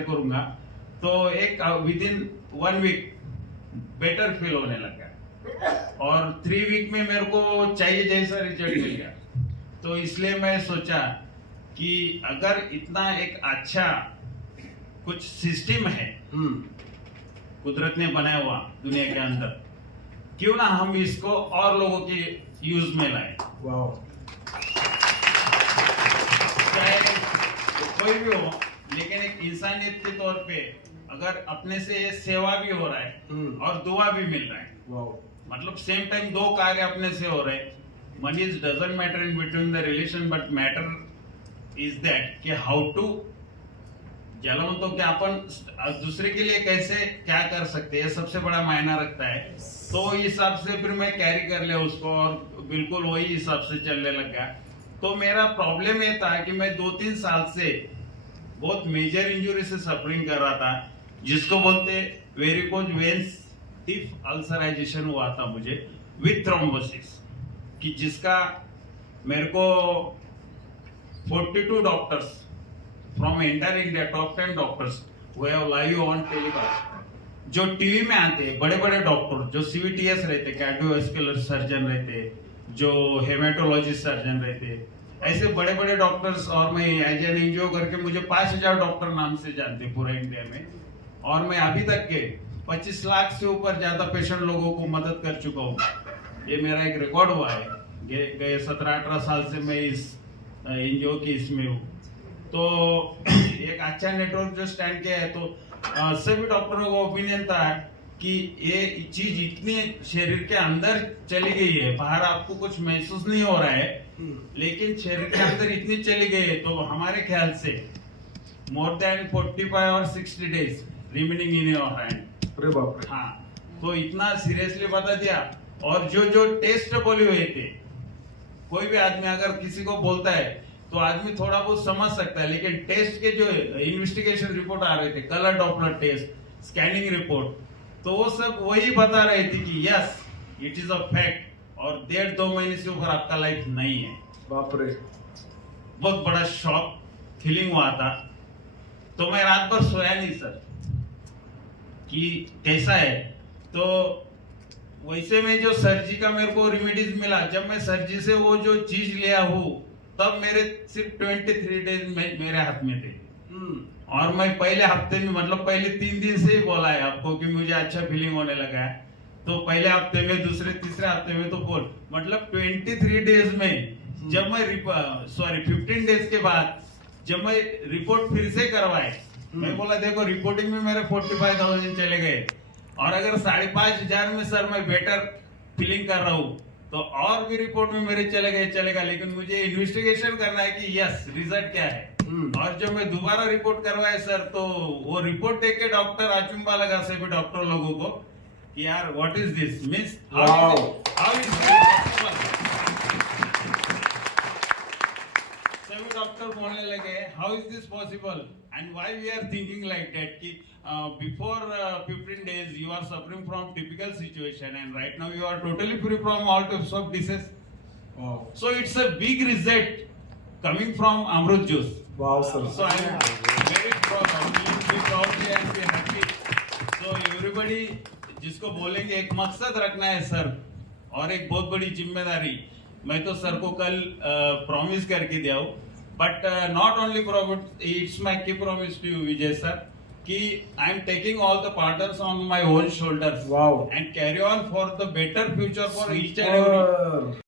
करूंगा तो एक within 1 week better feel होने लगा और 3 वीक में मेरे को चाहिए जैसा रिजल्ट मिल गया। तो इसलिए मैं सोचा कि अगर इतना एक अच्छा कुछ सिस्टम है कुदरत ने बनाया हुआ दुनिया के अंदर, क्यों ना हम इसको और लोगों के यूज में लाए। चाहे कोई भी हो, लेकिन एक इंसानियत के तौर पे अगर अपने से ये सेवा भी हो रहा है और दुआ भी मिल रहा है, मतलब सेम टाइम दो कार्य अपने से हो रहे हैं। Money doesn't matter in between the relation, but matter is that कि हाउ टू जलम कि अपन दूसरे के लिए कैसे क्या कर सकते हैं, सबसे बड़ा मायना रखता है। तो इस हिसाब से फिर मैं कैरी कर लिया उसको और बिल्कुल वही हिसाब से चलने लग गया। तो मेरा प्रॉब्लम ये था कि मैं 2-3 साल से बहुत मेजर इंजुरी से सफरिंग कर रहा था, जिसको बोलते वेरिकोज वेन्स टिफ अल्सराइजेशन हुआ था मुझे विथ थ्रोम्बोसिस, कि जिसका मेरे को 42 doctors from entire India, top 10 doctors who have live on telecast, जो टीवी में आते हैं, बड़े बड़े डॉक्टर जो सीवीटीएस रहते, कार्डियोवास्कुलर सर्जन रहते, जो हेमेटोलॉजिस्ट सर्जन रहते, ऐसे बड़े बड़े डॉक्टर्स। और मैं एज एन एनजीओ करके मुझे 5000 डॉक्टर नाम से जानते पूरे इंडिया में, और मैं अभी तक के 25 लाख से ऊपर ज्यादा पेशेंट लोगों को मदद कर चुका हूँ। ये मेरा एक रिकॉर्ड हुआ है। गए 17-18 साल से मैं इस एनजीओ की इसमें हूँ। तो एक अच्छा नेटवर्क जो स्टैंड किया है, तो सभी डॉक्टरों का ओपिनियन था कि ये चीज इतनी शरीर के अंदर चली गई है, बाहर आपको कुछ महसूस नहीं हो रहा है, लेकिन शरीर के अंदर इतनी चली गई है, तो हमारे ख्याल से मोर देन 45 और 60 days remaining in your hand. हाँ, तो इतना सीरियसली बता दिया। और जो जो टेस्ट बोले हुए थे, कोई भी आदमी अगर किसी को बोलता है तो आदमी थोड़ा बहुत समझ सकता है, लेकिन टेस्ट के जो इन्वेस्टिगेशन रिपोर्ट आ रहे थे, colour Doppler test, scanning report, तो वो सब वही बता रहे थे कि yes it is a fact, और 1.5-2 महीने से ऊपर आपका लाइफ नहीं है। बाप रे, बहुत बड़ा शॉक फीलिंग हुआ था। तो मैं रात भर सोया नहीं सर कि कैसा है। तो वैसे में जो सर्जी का मेरे को रेमेडीज मिला, जब मैं सर्जी से वो जो चीज लिया हूँ, तब मेरे सिर्फ 23 डेज में मेरे हाथ में थे। और मैं पहले हफ्ते में, मतलब पहले 3 दिन से ही बोला है आपको कि मुझे अच्छा फीलिंग होने लगा है। तो पहले हफ्ते में, दूसरे तीसरे हफ्ते में तो बोल, मतलब 23 डेज में जब मैं 15 डेज के बाद जब मैं रिपोर्ट फिर से करवाए, मैं बोला देखो रिपोर्टिंग में मेरे 45,000 चले गए, और अगर 5,500 में सर मैं बेटर फीलिंग कर रहा हूँ, तो और भी रिपोर्ट में मेरे चलेगा, लेकिन मुझे इन्वेस्टिगेशन करना है कि यस रिजल्ट क्या है। और जब मैं दोबारा रिपोर्ट करवाए सर, तो वो रिपोर्ट देख के डॉक्टर अचंभा लगा, सभी डॉक्टर लोगों को कि यार what is this, means how is सभी डॉक्टर बोलने लगे how is this possible and why we are thinking like that कि before 15 days you are suffering from typical situation, and right now you are totally free from all types of disease. So it's a big result coming from Amrut juice. Wow sir. So I am very proud, be proud and be happy. So everybody जिसको बोलेंगे, एक मकसद रखना है sir, और एक बहुत बड़ी जिम्मेदारी। मैं तो सर को कल प्रॉमिस करके दिया हूँ, but not only promise, it's my key promise to you Vijay sir, कि I am taking all the partners on my own shoulders. Wow. And carry on for the better future for each and every